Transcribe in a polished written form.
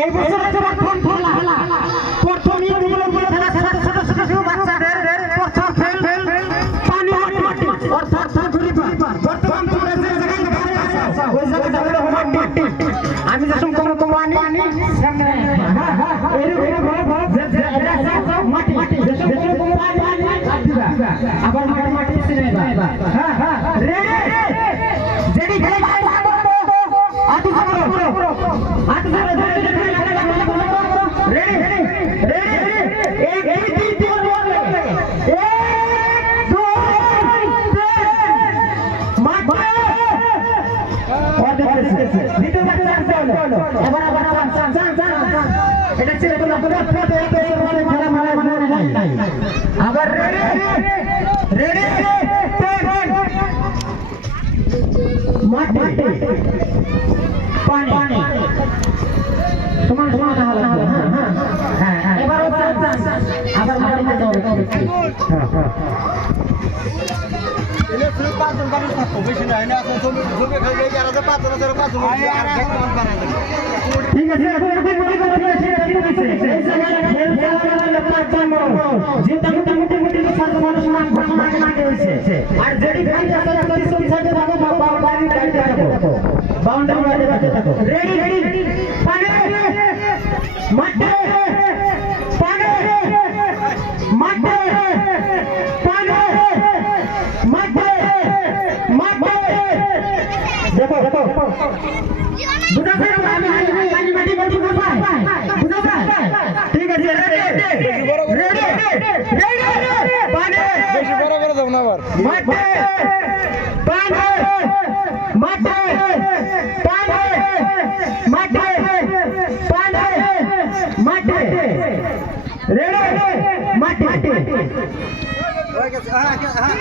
এই বছর প্রথম খেলা প্রথম ঈদগুলো বলে খেলা ছোট ছোট বাচ্চাদের প্রথম খেল পানি মাটি অর্থাৎ বর্তমান তোমরা যে জায়গায় দাঁড়িয়ে আছো ওই জায়গাটা হলো মাটি। আমি যখন কোনো কোনো আনি সামনে মাটি আবার মাটি ছিনে যাবা। হ্যাঁ হ্যাঁ রেডি যেটি খেলা আদি পুরো আদি রেডি রেডি এক দুই তিন আবার রেডি রেডি মাটি পানি সমান সমান হওয়া লাগবে। হ্যাঁ হ্যাঁ এবার আবার মাটিতে যাবে। হ্যাঁ হ্যাঁ ele foi para o barulho da comida, né? Nós somos era da patrona, era para o ঠিক আছে আর যেটি রেডি রেডি পানি মাঠে পানি মাঠে পানি মাঠে মাঠে দেখো দেখো বুঝা যায় আমি পানি মাটি মাটি কোথায় বুঝা যায় ঠিক আছে রেডি রেডি রেডি পানি বেশি বড় করে দাও না আবার মাঠে পানি মাঠে পানি মাঠে পানি মাঠে রেডি মাঠে হয়ে গেছে হ্যাঁ হ্যাঁ